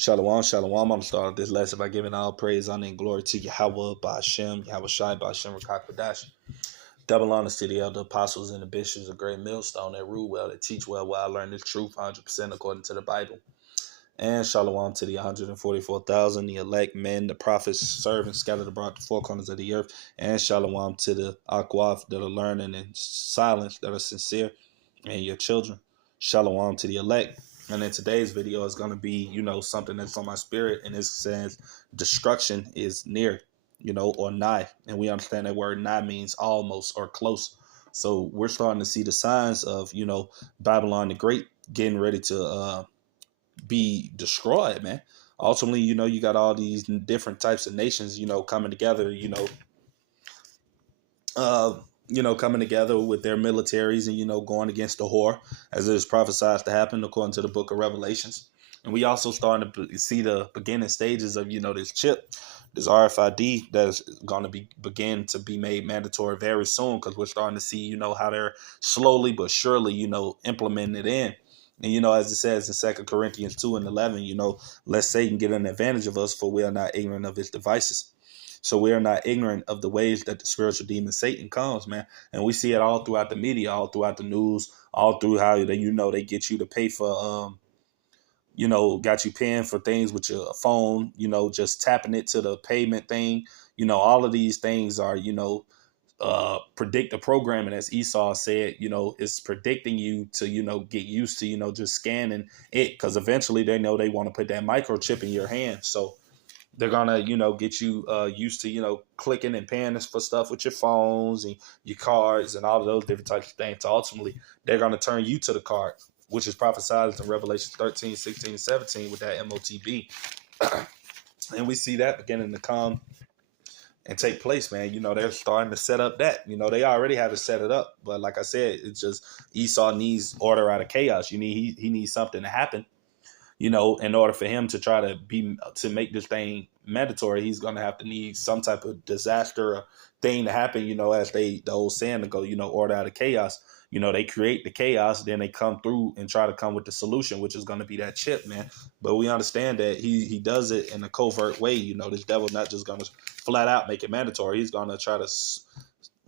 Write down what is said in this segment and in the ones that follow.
Shalom, shalom. I'm going to start this lesson by giving all praise, honor, and glory to Yahweh, Ba'ashem, Yahweh Shai, Ba'ashem, Rakakwadash. Double honor to the elder apostles and the bishops, a great millstone that rule well, that teach well, where I learn the truth 100% according to the Bible. And shalom to the 144,000, the elect men, the prophets, servants scattered abroad the four corners of the earth. And shalom to the Akwaf that are learning in silence, that are sincere, and your children. Shalom to the elect. And in today's video is going to be, something that's on my spirit. And it says destruction is near, or nigh. And we understand that word nigh means almost or close. So we're starting to see the signs of, Babylon the Great getting ready to be destroyed, man. Ultimately, you got all these different types of nations, coming together, coming together with their militaries and, going against the whore, as it is prophesied to happen according to the book of Revelations. And we also starting to see the beginning stages of, this chip, this RFID that's going to begin to be made mandatory very soon, because we're starting to see, how they're slowly but surely, implementing it in. And, as it says in 2 Corinthians 2:11, lest Satan get an advantage of us, for we are not ignorant of his devices. So we are not ignorant of the ways that the spiritual demon Satan comes, man. And we see it all throughout the media, all throughout the news, all through how they get you to pay for, got you paying for things with your phone, just tapping it to the payment thing. All of these things are, predictive programming, as Esau said, is predicting you to, get used to, just scanning it, because eventually they know they want to put that microchip in your hand. So they're gonna, get you used to, clicking and paying for stuff with your phones and your cards and all of those different types of things. So ultimately, they're gonna turn you to the card, which is prophesied in Revelation 13, 16, and 17 with that MOTB. And we see that beginning to come and take place, man. They're starting to set up that. They already have it set it up. But like I said, it's just Esau needs order out of chaos. He needs something to happen. In order for him to try to make this thing mandatory, he's going to have to need some type of disaster or thing to happen, as the old saying to go, order out of chaos. They create the chaos, then they come through and try to come with the solution, which is going to be that chip, man. But we understand that he does it in a covert way. This devil not just going to flat out make it mandatory. He's going to try to, as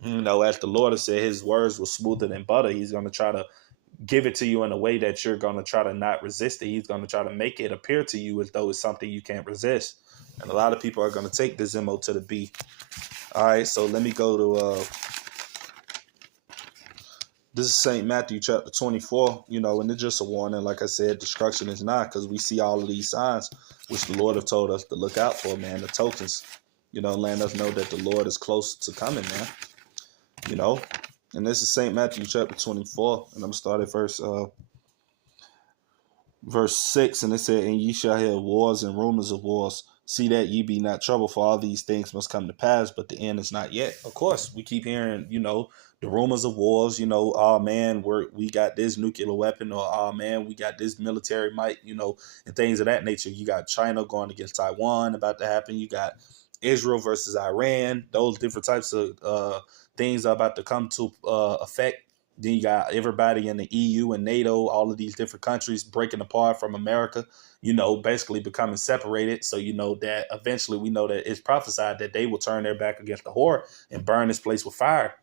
the Lord has said, his words were smoother than butter. He's going to try to give it to you in a way that you're going to try to not resist it. He's going to try to make it appear to you as though it's something you can't resist. And a lot of people are going to take this MO to the B. All right, so let me go to, this is St. Matthew chapter 24, and it's just a warning. Like I said, destruction is not, because we see all of these signs, which the Lord have told us to look out for, man, the tokens, letting us know that the Lord is close to coming, man, And this is St. Matthew chapter 24, and I'm going to start at verse 6, and it said, "And ye shall hear wars and rumors of wars. See that ye be not troubled, for all these things must come to pass, but the end is not yet." Of course, we keep hearing, the rumors of wars, oh man, we got this nuclear weapon, or oh man, we got this military might, and things of that nature. You got China going against Taiwan about to happen. You got Israel versus Iran. Those different types of things are about to come to effect. Then you got everybody in the EU and NATO, all of these different countries breaking apart from America, basically becoming separated. So, that eventually we know that it's prophesied that they will turn their back against the whore and burn this place with fire.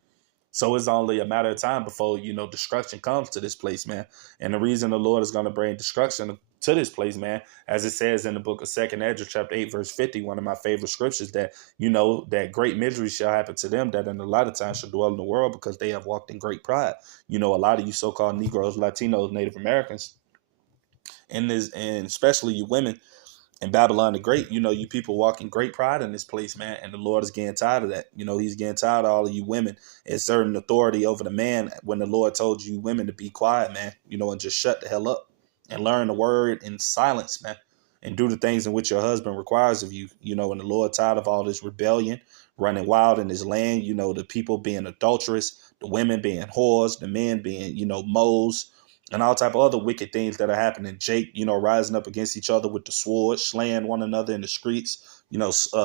So it's only a matter of time before, destruction comes to this place, man. And the reason the Lord is going to bring destruction to this place, man, as it says in the book of 2 Ezra, chapter 8, verse 50, one of my favorite scriptures, that, that great misery shall happen to them that in a lot of times shall dwell in the world, because they have walked in great pride. A lot of you so-called Negroes, Latinos, Native Americans, and especially you women, and Babylon the Great, you people walk in great pride in this place, man. And the Lord is getting tired of that. He's getting tired of all of you women exerting authority over the man, when the Lord told you women to be quiet, man, and just shut the hell up and learn the word in silence, man, and do the things in which your husband requires of you, and the Lord tired of all this rebellion, running wild in his land, the people being adulterous, the women being whores, the men being, moles, and all type of other wicked things that are happening. Jake, rising up against each other with the sword, slaying one another in the streets,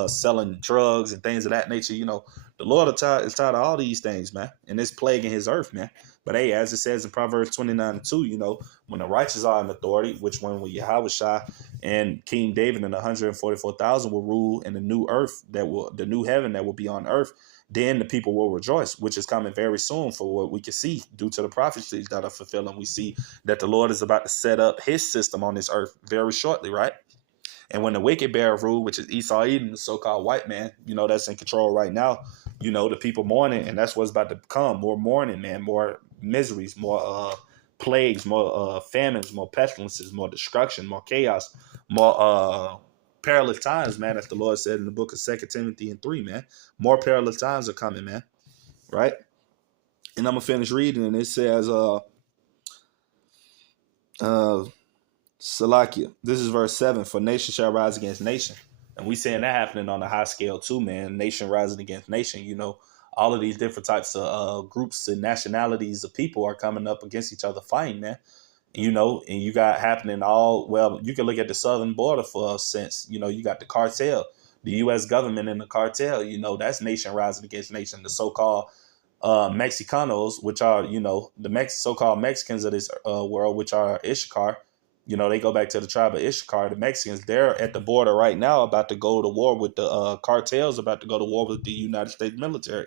selling drugs and things of that nature. The Lord is tired of all these things, man. And it's plaguing his earth, man. But hey, as it says in Proverbs 29:2, when the righteous are in authority, which one will Yahweh Shai and King David and 144,000 will rule in the new earth, the new heaven that will be on earth, then the people will rejoice, which is coming very soon for what we can see due to the prophecies that are fulfilling. We see that the Lord is about to set up his system on this earth very shortly, right? And when the wicked bear rule, which is Esau Edom, the so-called white man, that's in control right now, the people mourning, and that's what's about to come. More mourning, man, more miseries, more plagues, more famines, more pestilences, more destruction, more chaos, more perilous times, man, as the Lord said in the book of 2 Timothy and 3, man. More perilous times are coming, man. Right? And I'm gonna finish reading, and it says, uh Salakia. This is verse 7. For nation shall rise against nation. And we seeing that happening on a high scale too, man. Nation rising against nation. All of these different types of groups and nationalities of people are coming up against each other fighting, man. And you got happening you can look at the southern border for a sense. You got the cartel, the U.S. government and the cartel. That's nation rising against nation. The so-called Mexicanos, which are, the so-called Mexicans of this world, which are Ishkar. They go back to the tribe of Ishkar. The Mexicans, they're at the border right now about to go to war with the cartels, about to go to war with the United States military.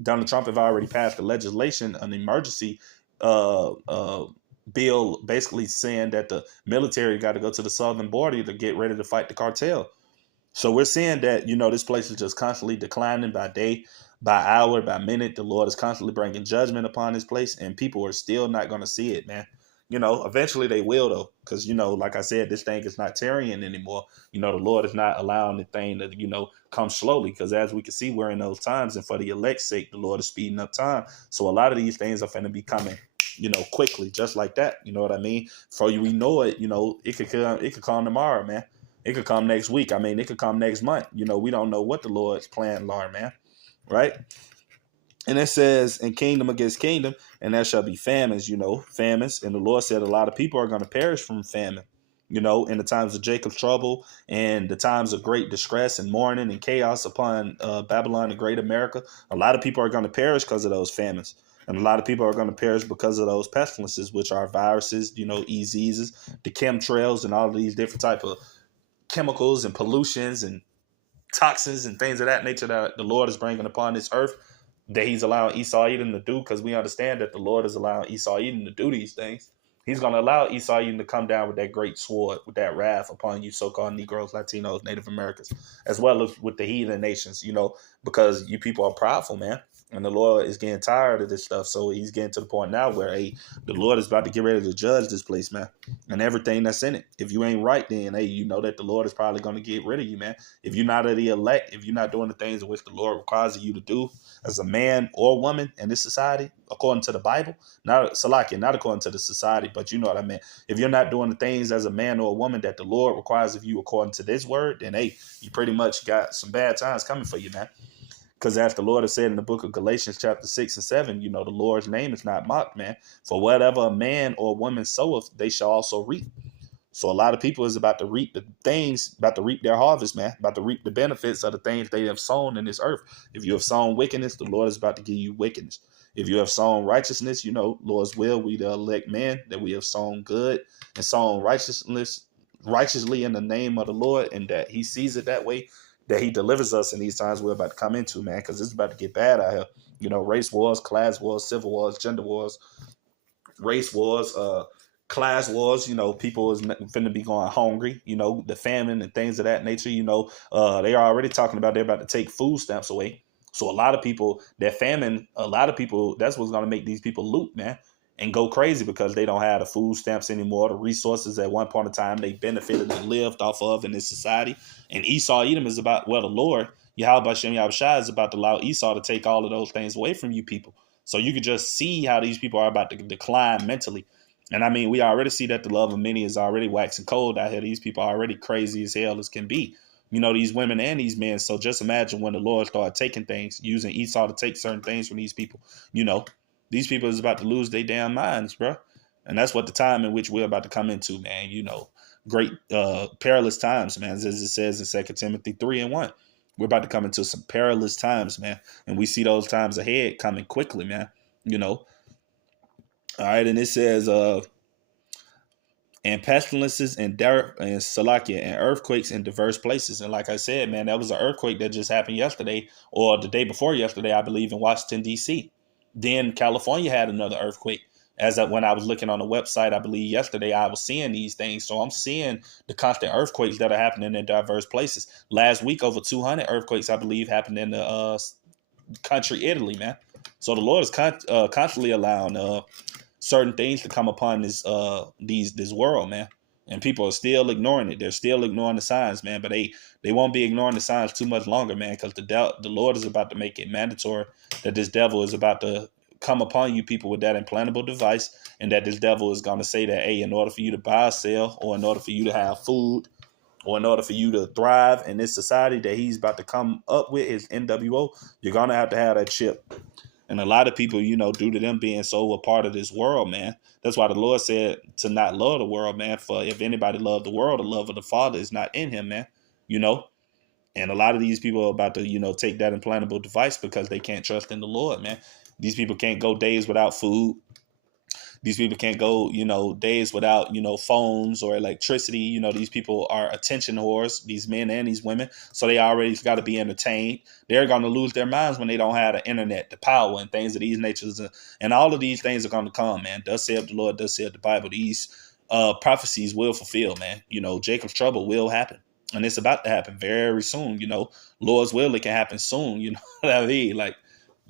Donald Trump have already passed the legislation, an emergency bill, basically saying that the military got to go to the southern border to get ready to fight the cartel. So we're seeing that, this place is just constantly declining by day, by hour, by minute. The Lord is constantly bringing judgment upon this place, and people are still not going to see it, man. Eventually they will, though, because, like I said, this thing is not tarrying anymore. The Lord is not allowing the thing to, come slowly, because as we can see, we're in those times, and for the elect's sake, the Lord is speeding up time. So a lot of these things are going to be coming, quickly, just like that. You know what I mean? For you, we know it, it could come tomorrow, man. It could come next week. I mean, it could come next month. We don't know what the Lord's plans are, man. Right? And it says, in kingdom against kingdom, and there shall be famines, famines. And the Lord said a lot of people are going to perish from famine, in the times of Jacob's trouble and the times of great distress and mourning and chaos upon Babylon and great America. A lot of people are going to perish because of those famines. And a lot of people are going to perish because of those pestilences, which are viruses, diseases, the chemtrails, and all of these different type of chemicals and pollutions and toxins and things of that nature that the Lord is bringing upon this earth, that he's allowing Esau Edom to do, because we understand that the Lord is allowing Esau Edom to do these things. He's going to allow Esau Edom to come down with that great sword, with that wrath upon you so-called Negroes, Latinos, Native Americans, as well as with the heathen nations, because you people are prideful, man. And the Lord is getting tired of this stuff. So he's getting to the point now where, hey, the Lord is about to get ready to judge this place, man, and everything that's in it. If you ain't right, then, hey, you know that the Lord is probably going to get rid of you, man. If you're not of the elect, if you're not doing the things in which the Lord requires you to do as a man or woman in this society, according to the Bible, not Salakia, not according to the society, but you know what I mean. If you're not doing the things as a man or a woman that the Lord requires of you according to this word, then, hey, you pretty much got some bad times coming for you, man. Because as the Lord has said in the book of Galatians chapter 6 and 7, the Lord's name is not mocked, man. For whatever a man or a woman soweth, they shall also reap. So a lot of people is about to reap the things, about to reap their harvest, man, about to reap the benefits of the things they have sown in this earth. If you have sown wickedness, the Lord is about to give you wickedness. If you have sown righteousness, Lord's will, we the elect men, that we have sown good and sown righteousness righteously in the name of the Lord, and that he sees it that way, that he delivers us in these times we're about to come into, man, because it's about to get bad out here. Race wars, class wars, civil wars, gender wars, race wars, class wars. People is finna be going hungry. The famine and things of that nature. They are already talking about they're about to take food stamps away. So a lot of people, that famine, a lot of people, that's what's gonna make these people loot, man, and go crazy, because they don't have the food stamps anymore, the resources at one point in time they benefited and lived off of in this society. And Esau Edom is about, well, the Lord, Yahweh Shem Yahushua, is about to allow Esau to take all of those things away from you people. So you could just see how these people are about to decline mentally. And I mean, we already see that the love of many is already waxing cold out here. These people are already crazy as hell as can be. These women and these men. So just imagine when the Lord started taking things, using Esau to take certain things from these people. These people is about to lose their damn minds, bro. And that's what the time in which we're about to come into, man. Great perilous times, man, as it says in 2 Timothy 3:1. We're about to come into some perilous times, man. And we see those times ahead coming quickly, man. You know, All right, and it says, and pestilences and Salakia and earthquakes in diverse places. And like I said, man, that was an earthquake that just happened yesterday or the day before yesterday, I believe, in Washington D.C. Then California had another earthquake. When I was looking on the website, I believe yesterday I was seeing these things. So I'm seeing the constant earthquakes that are happening in diverse places. Last week, over 200 earthquakes, I believe, happened in the country Italy, man. So the Lord is constantly allowing certain things to come upon this world, man. And people are still ignoring it. They're still ignoring the signs, man. But they won't be ignoring the signs too much longer, man, because the Lord is about to make it mandatory that this devil is about to come upon you people with that implantable device, and that this devil is going to say that, hey, in order for you to buy or sell, or in order for you to have food, or in order for you to thrive in this society that he's about to come up with, his NWO, you're going to have that chip. And a lot of people, due to them being so a part of this world, man, that's why the Lord said to not love the world, man. For if anybody loved the world, the love of the Father is not in him, man. You know? And a lot of these people are about to, take that implantable device because they can't trust in the Lord, man. These people can't go days without food. These people can't go, days without, phones or electricity. These people are attention whores, these men and these women. So they already got to be entertained. They're going to lose their minds when they don't have the internet, the power, and things of these natures. And all of these things are going to come, man. Thus saith the Lord, thus saith the Bible. These prophecies will fulfill, man. Jacob's trouble will happen. And it's about to happen very soon. Lord's will, it can happen soon. You know what I mean?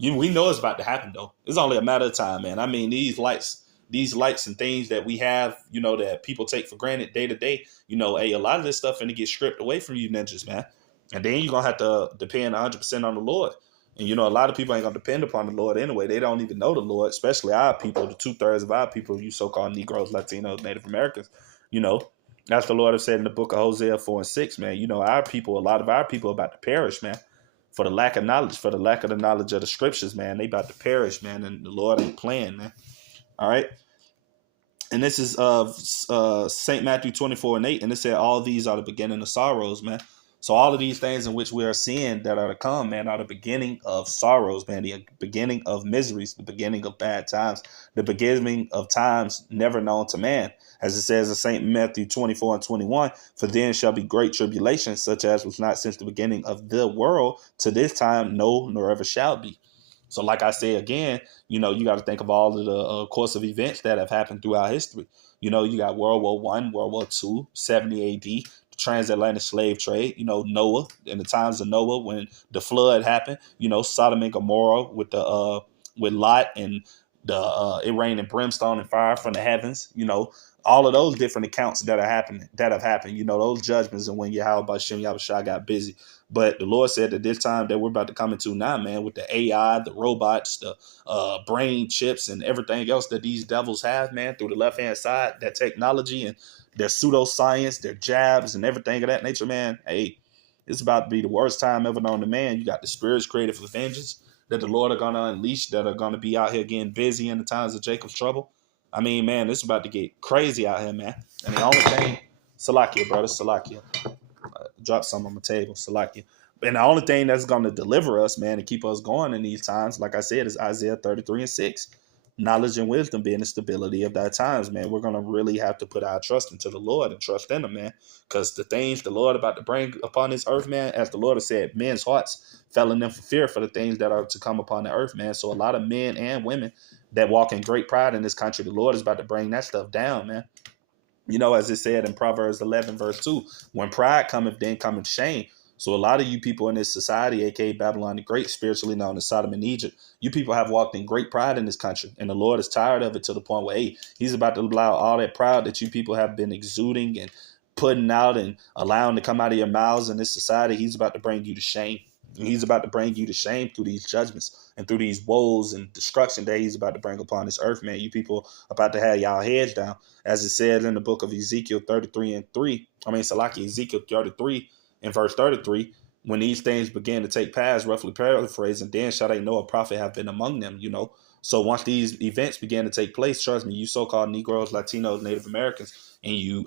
We know it's about to happen, though. It's only a matter of time, man. I mean, these lights and things that we have, that people take for granted day to day, a lot of this stuff going to get stripped away from you ninjas, man. And then you're going to have to depend 100% on the Lord. And, a lot of people ain't going to depend upon the Lord anyway. They don't even know the Lord, especially our people, the 2/3 of our people, you so-called Negroes, Latinos, Native Americans, you know. That's the Lord have said in the book of Hosea 4 and 6, man. Our people, a lot of our people are about to perish, man. For the lack of knowledge, for the lack of the knowledge of the scriptures, man. They about to perish, man. And the Lord ain't playing, man. All right. And this is St. Matthew 24:8, and it said all these are the beginning of sorrows, man. So all of these things in which we are seeing that are to come, man, are the beginning of sorrows, man, the beginning of miseries, the beginning of bad times, the beginning of times never known to man. As it says in St. Matthew 24:21, for then shall be great tribulation, such as was not since the beginning of the world to this time, no, nor ever shall be. So, like I say again, you got to think of all of the course of events that have happened throughout history. You got World War One, World War Two, 70 A.D., the transatlantic slave trade. Noah, in the times of Noah when the flood happened. Sodom and Gomorrah with Lot, and the it rained and brimstone and fire from the heavens. All of those different accounts that have happened. Those judgments, and when Yahweh Shem Yahushua got busy. But the Lord said that this time that we're about to come into now, man, with the AI, the robots, the brain chips, and everything else that these devils have, man, through the left-hand side, that technology and their pseudoscience, their jabs, and everything of that nature, man, hey, it's about to be the worst time ever known to man. You got the spirits created for vengeance that the Lord are going to unleash, that are going to be out here getting busy in the times of Jacob's trouble. I mean, man, it's about to get crazy out here, man. And the only thing, Salakia, brother, Salakia. Drop some on the table, Salakia. And the only thing that's going to deliver us, man, and keep us going in these times, like I said, is Isaiah 33 and 6. Knowledge and wisdom being the stability of that times, man. We're going to really have to put our trust into the Lord and trust in him, man. Because the things the Lord about to bring upon this earth, man, as the Lord has said, men's hearts fell in them for fear for the things that are to come upon the earth, man. So a lot of men and women that walk in great pride in this country, the Lord is about to bring that stuff down, man. As it said in Proverbs 11, verse 2, when pride cometh, then cometh shame. So a lot of you people in this society, aka Babylon the Great, spiritually known as Sodom and Egypt, you people have walked in great pride in this country. And the Lord is tired of it to the point where, hey, he's about to allow all that pride that you people have been exuding and putting out and allowing to come out of your mouths in this society. He's about to bring you to shame. And he's about to bring you to shame through these judgments and through these woes and destruction that he's about to bring upon this earth, man. You people about to have y'all heads down. As it said in the book of Ezekiel 33 and 3, Salaki, Ezekiel 33 and verse 33, when these things began to take pass, roughly paraphrasing, then shall they know a prophet have been among them, So once these events began to take place, trust me, you so-called Negroes, Latinos, Native Americans, and you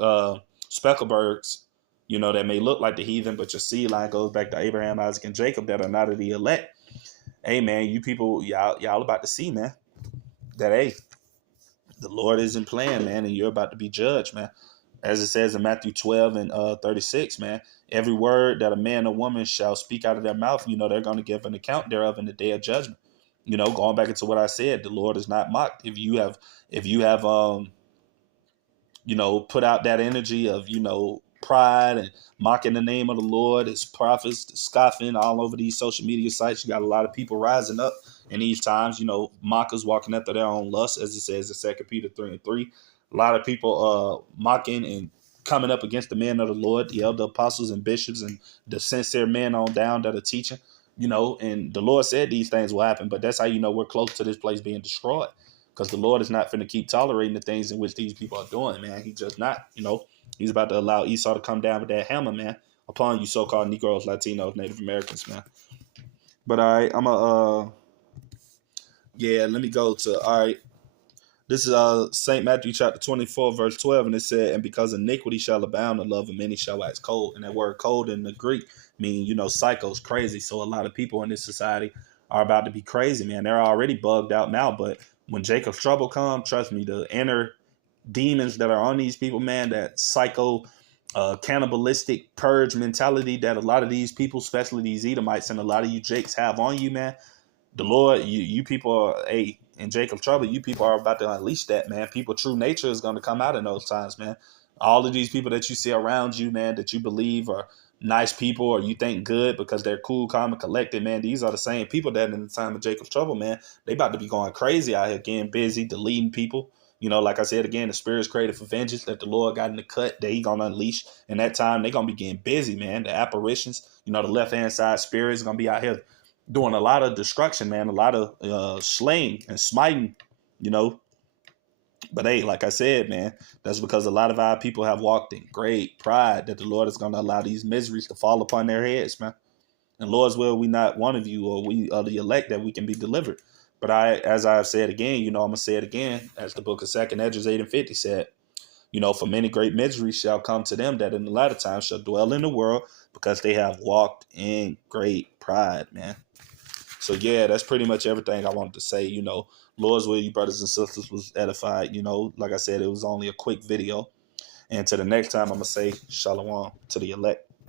Specklebirds, that may look like the heathen, but your seed line goes back to Abraham, Isaac, and Jacob that are not of the elect. Hey, man, you people, y'all about to see, man, that, hey, the Lord isn't playing, man, and you're about to be judged, man. As it says in Matthew 12 and 36, man, every word that a man or woman shall speak out of their mouth, they're going to give an account thereof in the day of judgment. Going back into what I said, the Lord is not mocked. If you have put out that energy of, pride and mocking the name of the Lord, his prophets, scoffing all over these social media sites. You got a lot of people rising up in these times, mockers walking after their own lust, as it says in 2 Peter 3:3. A lot of people mocking and coming up against the men of the Lord, the elder apostles and bishops and the sincere men on down that are teaching, and the Lord said these things will happen, but that's how we're close to this place being destroyed. Because the Lord is not finna keep tolerating the things in which these people are doing, man. He's just not, He's about to allow Esau to come down with that hammer, man, upon you so-called Negroes, Latinos, Native Americans, man. But all right, let me go to, all right. This is St. Matthew chapter 24, verse 12, and it said, and because iniquity shall abound, the love of many shall wax cold. And that word cold in the Greek mean, psychos, crazy. So a lot of people in this society are about to be crazy, man. They're already bugged out now, but when Jacob's trouble comes, trust me, the inner demons that are on these people, man, that psycho cannibalistic purge mentality that a lot of these people, especially these Edomites and a lot of you Jakes have on you, man. The Lord, you people are in Jacob's trouble. You people are about to unleash that, man. People, true nature is going to come out in those times, man. All of these people that you see around you, man, that you believe are nice people or you think good because they're cool, calm, and collected, man. These are the same people that in the time of Jacob's trouble, man, they about to be going crazy out here, getting busy, deleting people. Like I said again, the spirit's created for vengeance that the Lord got in the cut that he gonna unleash. And that time they gonna be getting busy, man. The apparitions, the left hand side spirits gonna be out here doing a lot of destruction, man, a lot of slaying and smiting, you know. But hey, like I said, man, that's because a lot of our people have walked in great pride that the Lord is going to allow these miseries to fall upon their heads, man. And Lord's will, we not one of you or we are the elect that we can be delivered. But as I've said again, I'm going to say it again, as the book of 2 Esdras 8:50 said, for many great miseries shall come to them that in the latter time shall dwell in the world because they have walked in great pride, man. So yeah, that's pretty much everything I wanted to say. Lord's will, you brothers and sisters, was edified. Like I said, it was only a quick video. And to the next time, I'm gonna say shalom to the elect.